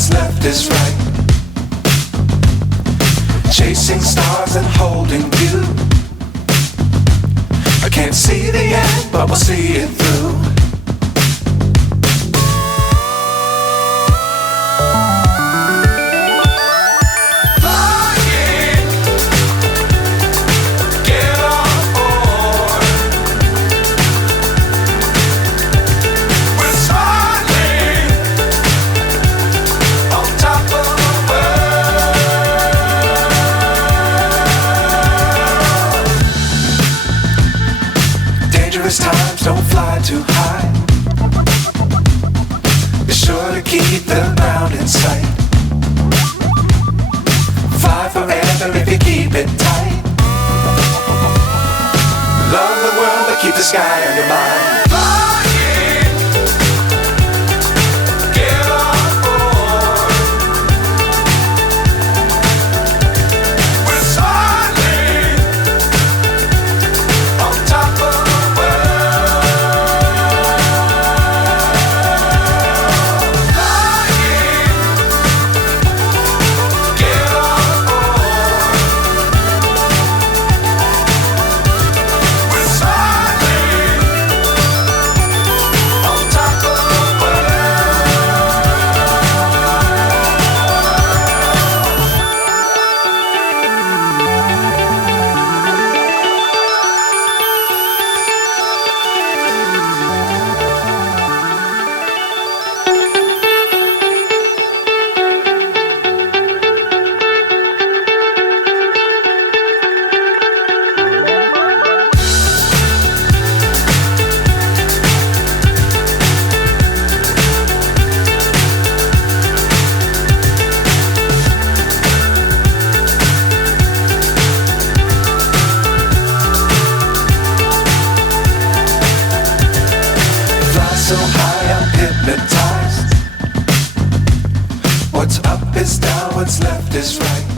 what's left is right. Chasing stars and holding you. I can't see the end, but we'll see it through. Times don't fly too high. Be sure to keep the ground in sight. Fly forever if you keep it tight. Love the world but keep the sky on your mind. So high I'm hypnotized. What's up is down, what's left is right.